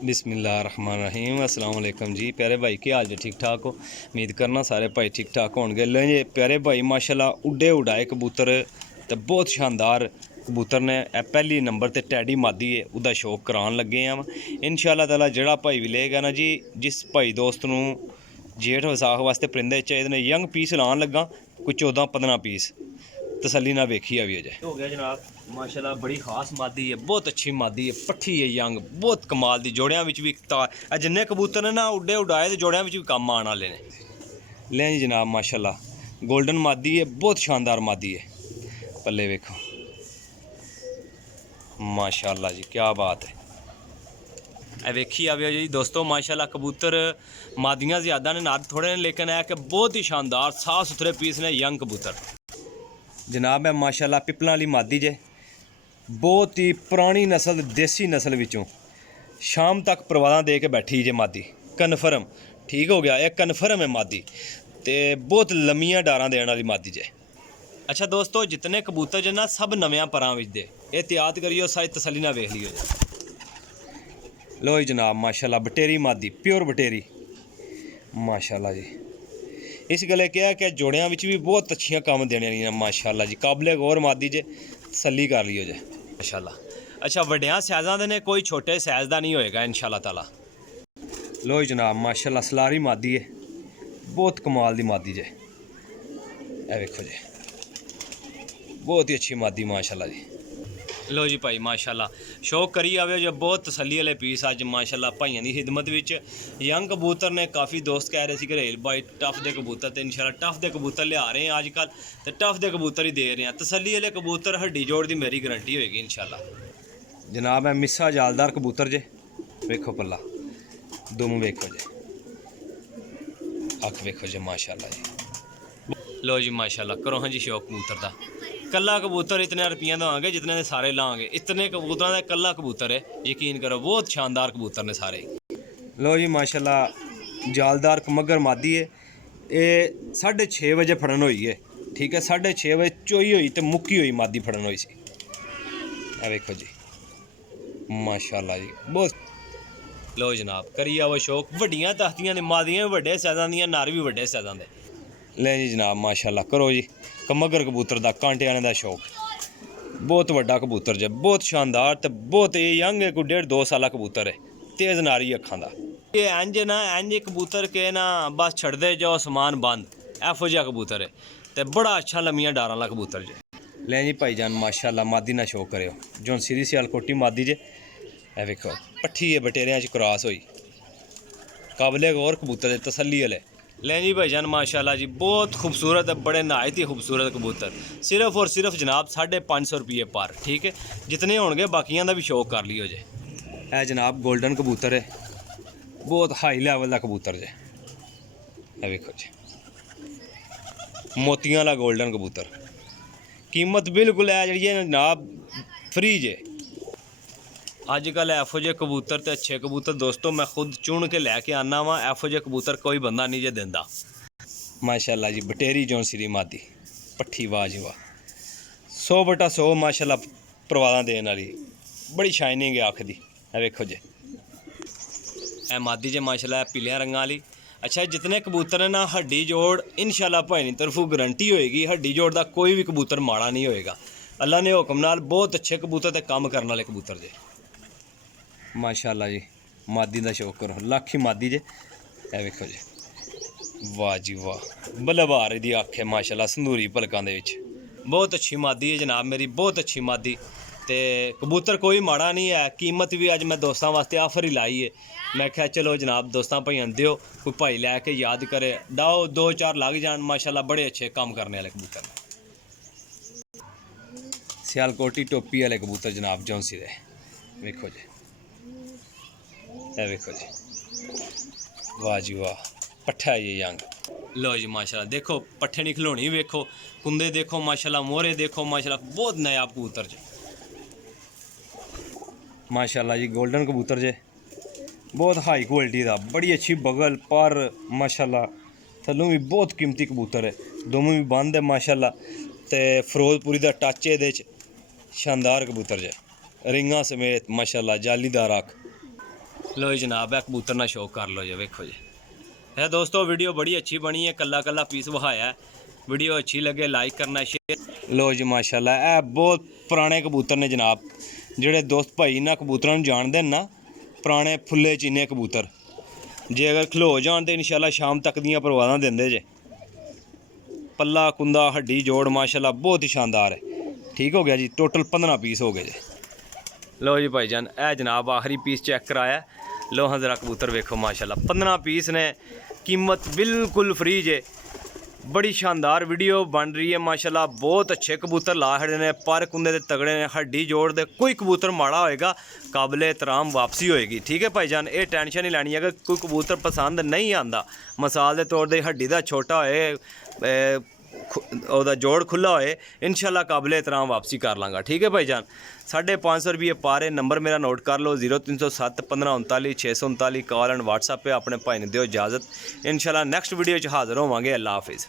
बिस्मिल्लाहिर्रहमानिर्रहीम अस्सलाम वालेकुम जी। प्यारे भाई क्या हाल जी, ठीक ठाक हो? उम्मीद करना सारे भाई ठीक ठाक होंगे। लो जी प्यारे भाई माशाल्लाह उड्डे उड़ाए कबूतर तो बहुत शानदार कबूतर ने पहली नंबर ते टैडी मादी है उसका शौक करान लगे हैं। इंशाअल्लाह ताला जेड़ा भाई भी लेगा ना जी, जिस भाई दोस्त नूं जेठ वसाख वास्ते परिंदे चाहिए ने यंग पीस लान लगा कोई 14-15 पीस तसल्ली ना वेखी आवी अजे हो गया जनाब। माशाल्लाह बड़ी खास मादी है, बहुत अच्छी मादी है, पट्ठी है यंग, बहुत कमाल दी। जोड़ियां विच भी जिन्ने कबूतर ने ना उड्डे उड़ाए तो जोड़ियां विच भी कम आने वाले ने। लें जी जनाब माशाल्लाह गोल्डन मादी है, बहुत शानदार मादी है। पल्ले वेखो माशाल्लाह जी, क्या बात है। वेखी आवे जी दोस्तों माशाल्लाह कबूतर मादियाँ ज़्यादा ने, नाद थोड़े ने, लेकिन है कि बहुत ही शानदार साफ सुथरे पीस ने यंग कबूतर जनाब। है माशाल्लाह पिपलां वाली मादी जे, बहुत ही पुरानी नस्ल देसी नस्ल विचों शाम तक परवादां दे के बैठी जे मादी, कन्फर्म ठीक हो गया। यह कन्फर्म है मादी ते बहुत लम्मियां डारां देने वाली मादी जे। अच्छा दोस्तों जितने कबूतर जे ना सब नव्यां परां विच दे, एहतियात करियो सारी तसल्ली ना वेख लियो। लो जी जनाब माशाल्लाह बटेरी मादी, प्योर बटेरी माशाल्लाह जी। इस गले क्या है कि जोड़ियां विच भी बहुत अच्छियां काम देने वाली माशाल्लाह जी। काबले गौर मादी जे, तसल्ली कर लियो जे माशाल्लाह। अच्छा वड्डियां साइज़ां दे ने, कोई छोटे साइज़ दा नहीं होएगा इंशाल्लाह ताला। लो जनाब माशाल्लाह सलारी मादी है, बहुत कमाल दी मादी जे। ए वेखो जी बहुत ही अच्छी मादी माशाल्लाह जी। लो जी भाई माशाल्लाह शौक करी आवे जो, बहुत तसल्ली वाले पीस अज माशाल्लाह भाइयों की खिदमत विच। यंग कबूतर ने काफ़ी दोस्त कह रहे थे घरेल भाई टफ दे कबूतर, तो इंशाल्लाह टफ दे कबूतर लिया रहे हैं अजकल, तो टफ दे कबूतर ही दे रहे हैं। तसल्ली वाले कबूतर हड्डी जोड़ की मेरी गारंटी होएगी इंशाल्लाह जनाब। है मिस्सा जालदार कबूतर जे, वेखो पल्ला दुम वेखो जे, अख वेखो जी माशाल्लाह जी। लो जी माशाल्लाह करो हाँ जी शौक कबूतर का। कल्ला कबूतर इतने रुपये देवांगे जितने दे सारे लाँगे, इतने कबूतर का कल्ला कबूतर है, यकीन करो बहुत शानदार कबूतर ने सारे। लो जी माशाल्लाह जालदार मगर मादी है, ये 6:30 बजे फड़न हुई है, ठीक है। 6:30 बजे चोई हुई तो मुक्की हुई मादी फड़न हुई सी। वेखो जी माशाल्लाह जी बहुत। लो जनाब करी आओ शौक, वड्डियां तख्तियां ने, मादियां भी वड्डे साइज़ां दियां, नर भी वड्डे साइज़ां दे। ले जी जनाब माशाल्लाह करो जी मगर कबूतर का कांटे आने का शौक, बहुत वड्डा कबूतर जे, बहुत शानदार तो बहुत यंग है, कोई 1.5-2 साल कबूतर है, तेज़ नारी अखां दा। ये इंज ना इंज कबूतर के ना बस छड़दे जाओ समान बंद, एफो जिहा कबूतर है, तो बड़ा अच्छा लम्मियां डारां वाला कबूतर जे। लें जी भाईजान माशाल्लाह मादी ना शौक करो, जोन सीरी सियालकोटी मादी जे। ए वेखो पट्ठी है बटेरियां च क्रॉस हुई, काबले गौर कबूतर है, तसल्ली वाले। लें जी भाईजान माशाल्लाह जी बहुत खूबसूरत है, बड़े नहायत ही खूबसूरत कबूतर, सिर्फ और सिर्फ जनाब 550 रुपये पर, ठीक है। जितने होंगे बाकियां का भी शौक कर लियो जे। है जनाब गोल्डन कबूतर है, बहुत हाई लैवल का कबूतर जे। है वेखो जी मोतियां वाला गोल्डन कबूतर, कीमत बिल्कुल है जी जनाब फ्री जे। अजकल एफो जे कबूतर तो अच्छे कबूतर दोस्तों मैं खुद चुन के लैके आना वा, एफो जे कबूतर कोई बंदा नहीं जे देंदा माशाल्लाह जी। बटेरी जोन सिरी मादी पट्ठी वाह जी वाह, 100/100 माशाल्लाह परवादां देने वाली, बड़ी शाइनिंग है अख दी। है वेखो जी ए मादी जे माशाल्लाह पीलिया रंगां वाली। अच्छा जितने कबूतर है ना हड्डी जोड़ इंशाल्लाह भाई नी तरफों गारंटी होएगी, हड्डी जोड़ का कोई भी कबूतर माड़ा नहीं होएगा, अल्लाह ने हुक्म नाल बहुत अच्छे कबूतर ते काम करने वाले कबूतर जे माशाल्लाह जी। मादी का शौक करो, लख ही मादी जे। ए वेखो जी वाह जी वाह, बलवार दी अख है माशाल्लाह, संदूरी पलकां दे विच बहुत अच्छी मादी है जनाब मेरी, बहुत अच्छी मादी। ते कबूतर कोई माड़ा नहीं है, कीमत भी अज मैं दोस्तों वास्ते ऑफर ही लाई है। मैं क्या चलो जनाब दोस्तों भाइयों दियो, कोई भाई लैके याद करे, डाओ 2-4 लग जान माशाल्लाह, बड़े अच्छे काम करने वाले कबूतर। सियालकोटी टोपी वाले कबूतर जनाब जौनसी दे, वेखो जी वेखो जी वाह जी वाह, पट्ठा है ये यंग। लो जी माशाल्लाह देखो पट्ठे नहीं खिलौनी वेखो, कुंदे देखो माशाल्लाह, मोहरे देखो माशाल्लाह, बहुत नायाब कबूतर जे माशाल्लाह जी। गोल्डन कबूतर जे बहुत हाई क्वालिटी का, बड़ी अच्छी बगल पर माशाल्लाह, थल्लों भी बहुत कीमती कबूतर है, दोनों भी बंद है माशाल्लाह। तो फिरोजपुरी का टच ये शानदार कबूतर जे, रिंगा समेत माशाल्लाह, जालीदार अख लो जी जनाब है कबूतर ना शौक कर लो जी, वेखो जी है दोस्तों वीडियो बड़ी अच्छी बनी है, कला कला पीस वहाया है। वीडियो अच्छी लगे लाइक करना शेयर। लो जी माशाल्लाह है बहुत पुराने कबूतर ने जनाब, ਜਿਹੜੇ ਦੋਸਤ ਭਾਈ ਇਹਨਾਂ ਕਬੂਤਰਾਂ ਨੂੰ ਜਾਣਦੇ ਨੇ ਨਾ, ਪੁਰਾਣੇ ਫੁੱਲੇ ਚੀਨੇ ਕਬੂतर, ਜੇ ਅਗਰ ਖਲੋ ਜਾਣ ਤੇ ਇਨਸ਼ਾਅੱਲਾ ਸ਼ਾਮ ਤੱਕ ਦੀਆਂ ਪਰਵਾਜ਼ਾਂ ਦਿੰਦੇ ਜੇ। ਪੱਲਾ ਕੁੰਦਾ ਹੱਡੀ ਜੋੜ ਮਾਸ਼ਾਅੱਲਾ ਬਹੁਤ ਹੀ ਸ਼ਾਨਦਾਰ ਹੈ। ਠੀਕ ਹੋ ਗਿਆ ਜੀ, ਟੋਟਲ 15 ਪੀਸ ਹੋ ਗਏ ਜੇ। लो जी भाईजान ए जनाब आखिरी पीस चेक कराया, लो हाँ ज़रा कबूतर वेखो माशाल्लाह 15 पीस ने, कीमत बिल्कुल फ्री जे। बड़ी शानदार वीडियो बन रही है माशाल्लाह, बहुत अच्छे कबूतर ला खड़े ने, पर कुंदे दे तगड़े ने, हड्डी जोड़ दे, कोई कबूतर माड़ा होएगा काबिल एहतराम वापसी होएगी। ठीक है भाईजान, ये टेंशन नहीं लैनी, अगर कोई कबूतर पसंद नहीं आंदा, मिसाल के तौर पर हड्डी का छोटा होए, ਉਹਦਾ ਜੋੜ ਖੁੱਲਾ ਹੋਏ, ਇਨਸ਼ਾਅੱਲਾ ਕਾਬਲੇ ਇਤਰਾਮ ਵਾਪਸੀ ਕਰ ਲਾਂਗਾ। ਠੀਕ ਹੈ ਭਾਈਜਾਨ, 550 ਰੁਪਏ ਪਾਰੇ। ਨੰਬਰ ਮੇਰਾ ਨੋਟ ਕਰ ਲਓ 0307 1539 639। ਕਾਲ ਐਂਡ WhatsApp पे अपने भाई ने दिओ इजाज़त। इंशाल्लाह नैक्सट वीडियो हाज़र होवांगे। अल्लाह हाफिज़।